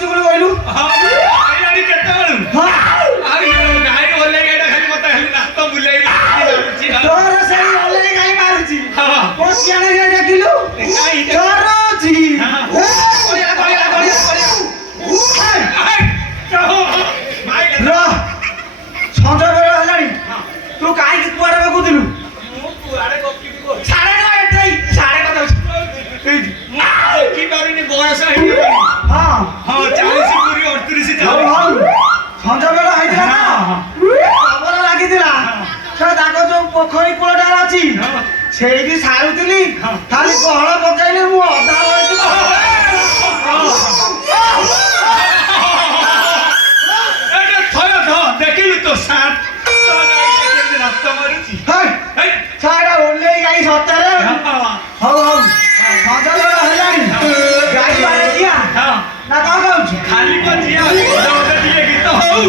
होची कोणी बोलू हां आई आणि केतवळ हां आई गाई ओले गाईला खाली मत खाली नाचतो बुलाई तोर सही ओले गाई मारुची हां पोसियाने जे देखिलु गाई तोरची हां गोळ्या ର ସଞ୍ଜ ବେଳ ହେଲାଣି ତୁ କାହିଁକି କୁଆଡେ ବଗୁଥିଲୁ ସାଢେ ନଅ ଏଠି ସାଢେ କଥା ହଁ ସଞ୍ଜ ବେଳ ହେଇଥିଲା ନା ଖବର ଲାଗିଥିଲା ସେ ତାଙ୍କ ଯୋଉ ପୋଖରୀ କୂଳଟା ଅଛି ସେଇଠି ସାରୁଥିଲି ଖାଲି ଗହଳ ପକେଇଲି ମୁଁ ଅଧା ଦେଖିଲୁ ତ ସାର୍ ସାରା ଓହ୍ଲେଇ ଗାଈ ସତରେ ହଉ ହଉ ସଞ୍ଜ ବେଳ ହେଲାଣି ଗାଈ ବାଡେ ଯିଆ ନା କଣ କହୁଛୁ ଖାଲି ଯିଆ ଟିକେ ଗୀତ ହଉ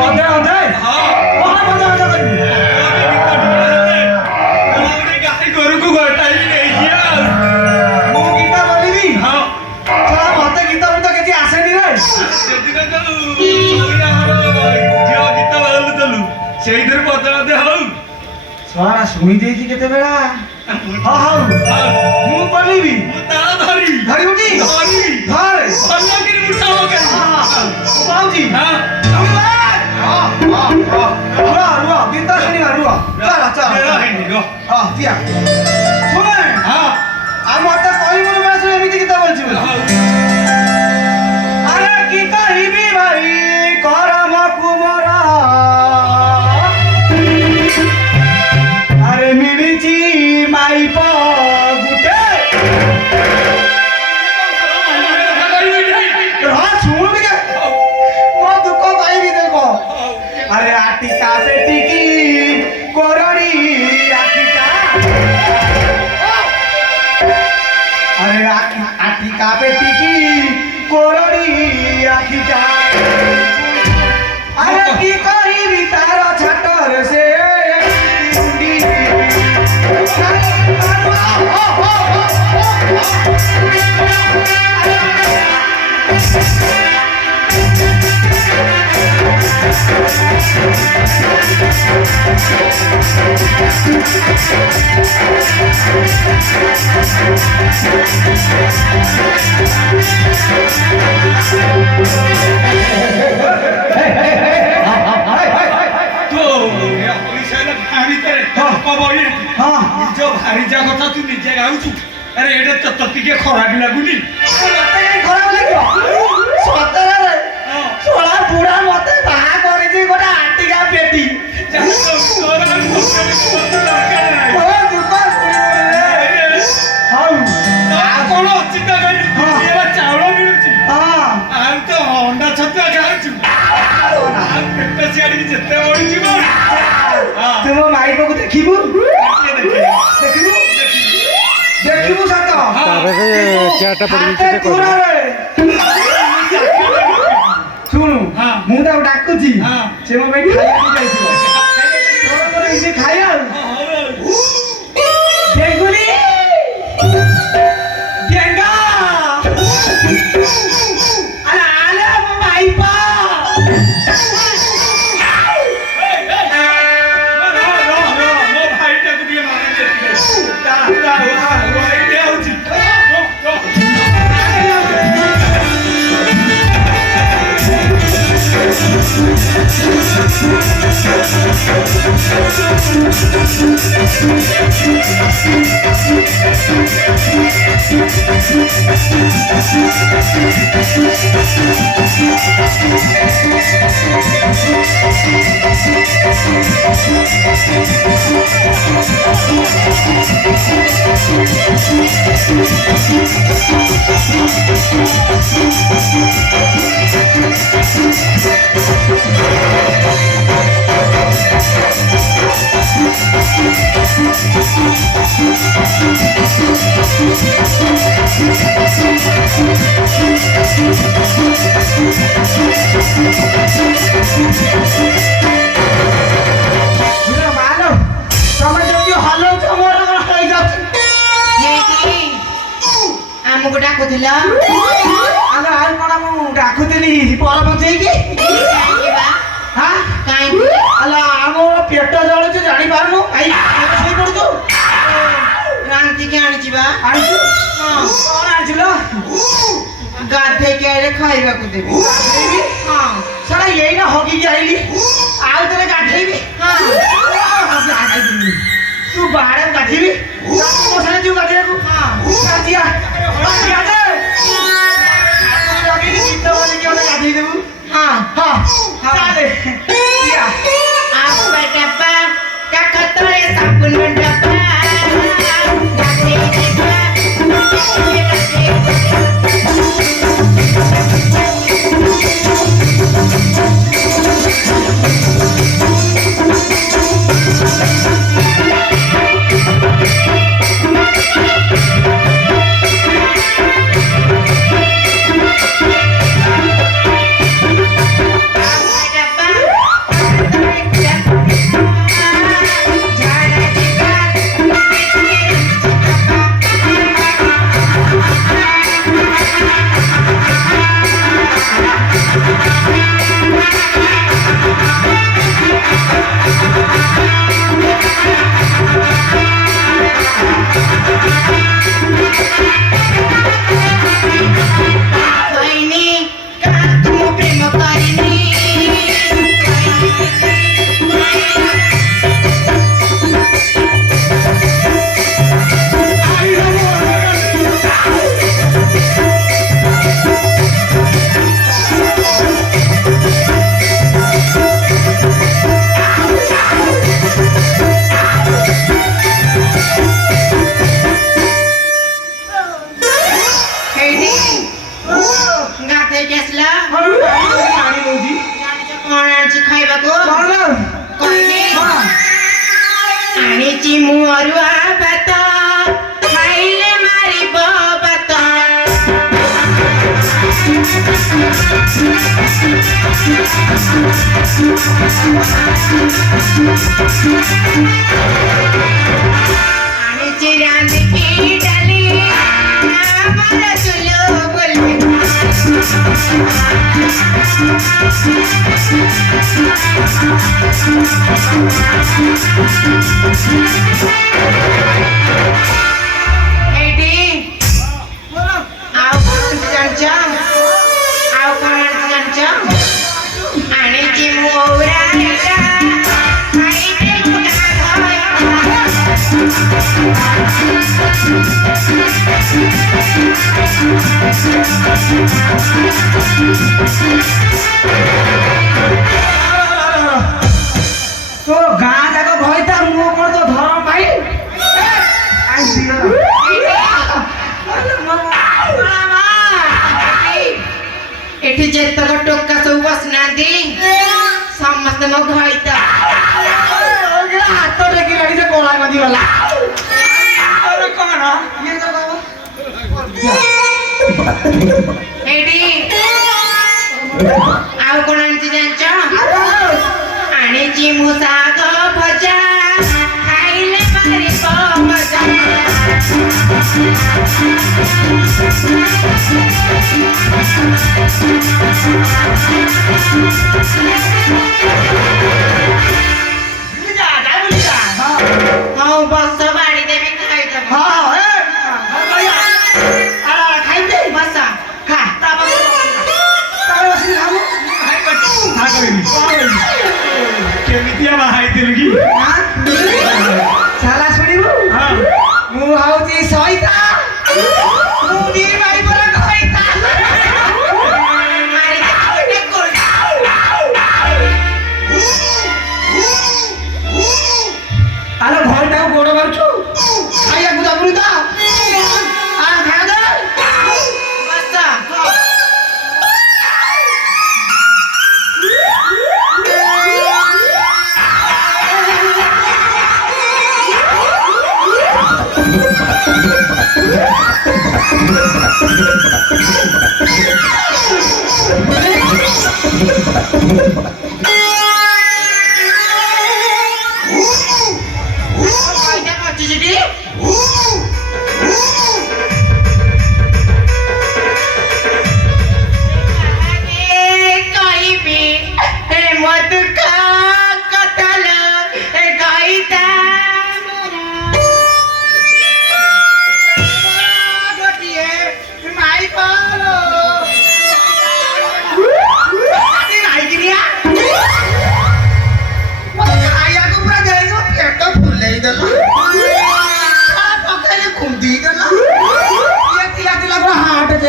ଅଧେ ଅଧେ କଣ ଅଧେ ଅଧେ କରିବୁ ଗାଈ ଗୋରୁକୁ ଗୋଟାଇ ନେଇଯିଆ ମୁଁ ଗୀତ ବୋଲିବି ମତେ ଗୀତ ଫୀତ କିଛି ଆସେନି ରେ ସେଦିନ ଯୋଉ ଝିଅ ଗୀତ ବୋଲୁଥିଲୁ ସେଇଥିରୁ ପଦେ ଅଧେ ହଉ ସାରା ଶୁଣି ଦେଇଛି କେତେବେଳା ହଁ ହଉ ମୁଁ ବୋଲିବି ମୁଁ ତାଳ ଧରିବି ଧରିବୁ କି ଧରିବି ଧରେ ଭଲକିରି ମୁଠା ପକେଇବି ମୁଁ ପାଉଛି ରୁହ ଗୀତ ଶୁଣିବା ରୁହ ଚାଲ ଚାଲ ହଁ ଦିଆ ଶୁଣେ ଆଉ ମତେ କହିବୁନି ବାସ ଏମିତି ଗୀତ ବୋଲଛି ଆରେ କି କହିବି ଭାଇ କରମ କୁମରା আরে মিলিছি মাইপ গুটে শুন টিকে মো দুঃখ পাইবি দেখ আরে আটিকা পেটিকি করড়ি আটিকা আরে আটিকা পেটিকি করড়ি আটিকা আরে কি করিবি তার ছাটর সে ଭାରି ଯା କଥା ତୁ ନିଜେ ଗାଉଛୁ ଆରେ ଏଇଟା ତ ଟିକେ ଖରାପ ଲାଗୁନି ମତେ କାଇଁ ଖରାପ ଲାଗିବ ସତରେ ଶଳା ବୁଢା ମତେ ବାହା କରିଛି ଗୋଟେ ଆଟିକା ପେଟି ହଉ କଣ ଅଛି ତ ଚାଉଳ ମିଳୁଛି ଆଉ ତ ଅଣ୍ଡା ଛତୁଆ ଖାଉଛୁ ପେଟ ସିଆଡ଼ିକି ଯେତେ ବଢିଯିବ ତୁ ମୋ ମାଇପକୁ ଦେଖିବୁ ଦେଖିବୁ ଦେଖିବୁ ସତ ଶୁଣୁ ମୁଁ ତାକୁ ଡାକୁଛି ସେ ମୋ ପାଇଁ ଖାଇବାକୁ ଯାଇଥିବ ଖାଇବା ବେଙ୍ଗୁଲି ବେଙ୍ଗା ଆରେ ଆଲେ ମୋ ମାଇପା ଡାକୁଥିଲ ଆଲୋ ଆଉ କଣ ମୁଁ ଡାକୁଥିଲି ପର ବଞ୍ଚେଇକି କାହିଁକି ବା ହଁ କାହିଁକି ଆଲୋ ଆମର ପେଟ ଜଳୁଛୁ ଜାଣିପାରୁନୁ ଆଇ ଶୋଇ ପଡୁଛୁ ରାନ୍ଧିକି ଆଣିଛି ବା ଆଣିଛୁ ହଁ କଣ ଆଣିଥିଲ ଗାଧେଇକି ଆଇଲେ ଖାଇବାକୁ ଦେବି ହଁ ସାରା ଏଇନା ହଗିକି ଆଇଲି ଆଉ ଥରେ ଗାଧେଇବି ଗାଧେଇବି ତୁ ବାହାରେ ଗାଧେଇବି ମୋ ସାଙ୍ଗେ ଯିବୁ ଗାଧେଇବାକୁ ଗାଧିଆ ଲଗେଇକି ଗୀତ ବୋଲିକି ଗୋଟେ ଗାଧେଇ ଦେବୁ ହଁ ହଁ ଚାଲେ ଯିଆ आपका डब्बा का खतरे साबुन डब्बा गाते ଖାଇବାକୁ କହିଲି ଆଣିଛି ମୁଁ ଅରୁଆ ଭାତ ଖାଇଲେ ମାରିବ ଭାତ ଆଣିଛି ରାନ୍ଧିକି ଡାଲି ଆମର ଚୁଲୋ ବୋଲି ଏଇଠି ଆଉ କଣ ଜାଣିଛ ଆଉ କଣ ଜାଣିଛ ଆଣିଛି ମୁଁ ଓରା ଖାଇବେ তো গাঁ যাক ভয়তা মু কোন তো ধরম ভাই ଏଠି ଯେତକ ଟୋକା ସବୁ ବସିନାହାନ୍ତି ସମସ୍ତେ ମୋ ଘଇତା ହାତ ଟେକି ଲାଗି ସେ କଳା ଗଦି ଗଲା କଣ ଏଇଠି ଆଉ କଣ ଆଣିଛି ଜାଣିଛ ଆଣିଛି ମୁଁ ଶାଗ ଭଜା ଖାଇଲେ ମାରିବ ମଜା ହଉ ବସ ବାଡି ଦେବି ଖାଇଦବ ଖାଇଦେ ବସ ଖା ତାପରେ ବସିକି ଖାବୁ କେମିତିଆ ବାହା ହେଇଥିଲୁ କି ସାଲା ଶୁଣିବୁ ମୁଁ ହଉଛି ସଇତା ମୁଁ ଦି ଭାଇ ପରେ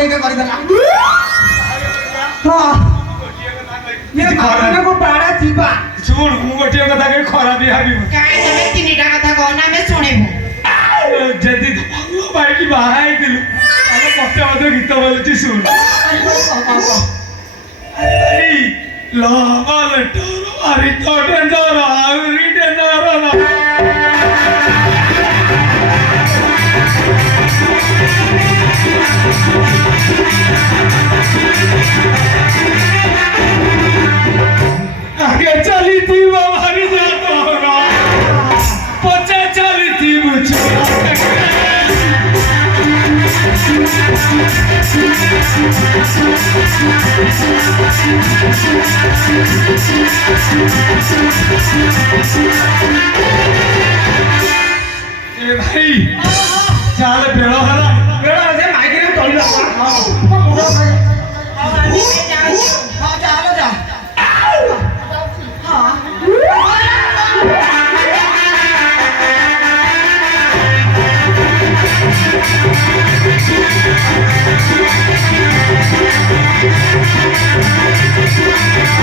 ଦେଇକି କରିଦେଲା ହଁ ଇଏ ଭାବନାକୁ ବାଡ଼ା ଯିବା ଶୁଣ ମୁଁ ଗୋଟିଏ କଥା କହି ଖରାପ ଭାବିବୁ କାଇଁ ତମେ ତିନିଟା କଥା କହୁନ ଆମେ ଶୁଣିବୁ ଯଦି ଭଲ ପାଇକି ବାହା ହେଇଥିଲୁ ତାହେଲେ ମତେ ମଧ୍ୟ ଗୀତ ବୋଲୁଛି ଶୁଣ ଲଭ ଲେଟର ଆରି ତ ଡେଞ୍ଜର ଆହୁରି ଡେଞ୍ଜର आगे चली थी वो हमारी जातोरा पचा चली थी मुझे